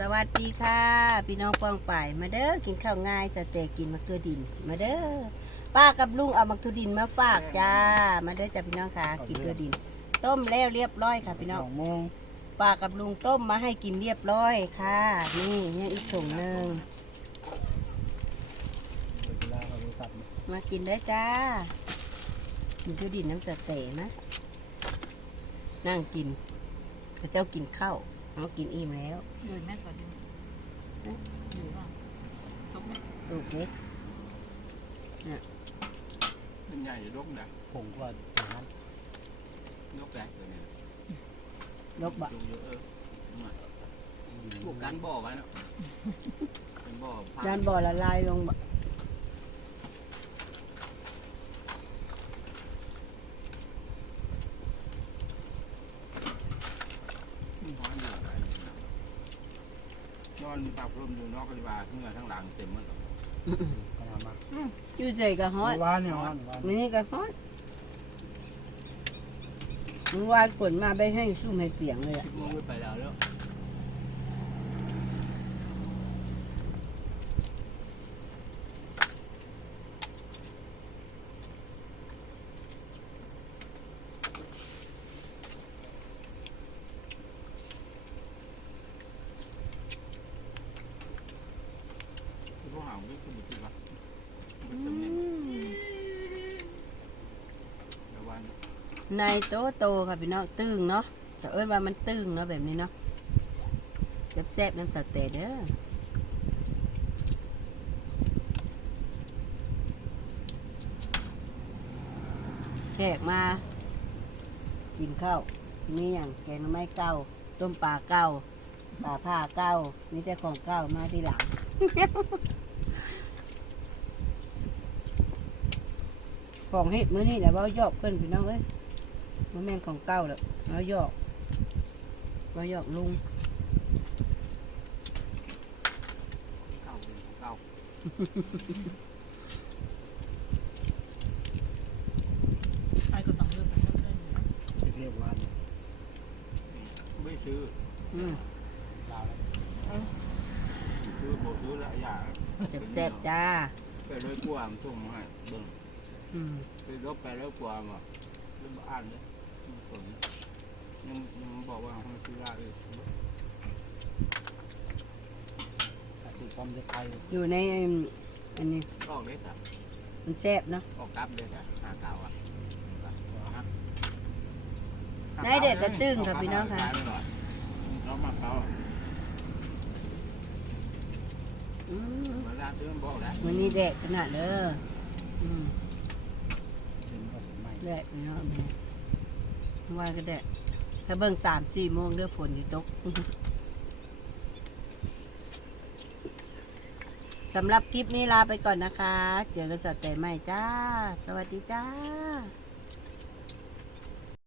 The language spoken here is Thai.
สวัสดีค่ะ พี่น้องปองป่ายมาเด้อกินข้าวง่ายสเต็กกินมะเขือดิน มาเด้อป้ากับลุงเอามะเขือดินมาฝากจ้า มาเด้อจ้าพี่น้องค่ะ กินเขือดิน ต้มแล้วเรียบร้อยค่ะ พี่น้องป้ากับลุงต้มมาให้กินเรียบร้อยค่ะ นี่ยังอีกถุงหนึ่งมากินได้จ้า กินเขือดินน้ำสเต็กนะนั่งกินเจ้ากินข้าว เอากินอิ่มแล้วเดินแม่ก่อนดิหรือว่าซุปเนี่ยสุกเล็กมันใหญ่ลกนะผงกว่าอย่างนั้นลกแรกตัวนี้ลกบะลกเยอะเออมาพวกการบ่อไว้เนาะเป็นบ่อพัด้านบ่อละลายลงบะ ห้อยเดือดอะไร นอนปรับลมอยู่นอกกระบาเหงื่อทั้งหลังเต็มหมดขนาดมาอยู่ใจก็ฮอดวานเนี่ยฮอนวานมื้อนี้ก็ฮอดมื้อวานฝนมาไปให้ซุ่มให้เสียงเลยอะสิบโมงไปแล้วแล้ว พวกหางไม่คุ้มคิดว่ามันจะมีระวัง ในโตโตค่ะพี่น้องตึงเนาะแต่เอ้ยว่ามันตึงเนาะแบบนี้เนาะแซ่บๆน้ำสเต๊เด้อแขกมา กินข้าวมีอย่างแกงหน่อไม้เก้า ต้มปลาเก้าปลาผ้าเก้ามีแต่ของเก้ามาที่หลัง ของเฮ็ดมื้อนี้แหละเว่ายอกเพิ่นพี่น้องเอ้ยมันแม่นของเก่าแล้วเว่ายอกเว่ายอกลุงเก่าเป็นเก่าไปก็ต้องเลือกไปเรื่อยเรียกวานไม่ซื้ออืมลาวแล้วซื้อโบซื้อละอย่างแซ่บๆจ้า ไปเลยกลัวมันส่งมาให้เบิ่ง อืมไปลบไปแล้วกลัวมาเรื่องอ่านเลยฝนยังยังบอกว่าให้ซื้อละเลยแต่คือความจะไทยอยู่ในอันนี้ออกเลยจ้ะมันแซ่บเนาะออกกลับเลยจ้ะหาเก่าอะได้เด็ดกระตึ้งค่ะพี่น้องค่ะน้องมาเขาอืมเวลาซื้อมันบอกแล้วมื้อนี้แดดขนาดเด้ออืมเป็นก็ถึง ไดดพี่น้องว่าก็แดดถ้าเบิ่งสามสี่โมงเด้อฝนอยู่ตกสำหรับคลิปนี้ลาไปก่อนนะคะ เจอกันสัปดแต่ใหม่จ้า สวัสดีจ้า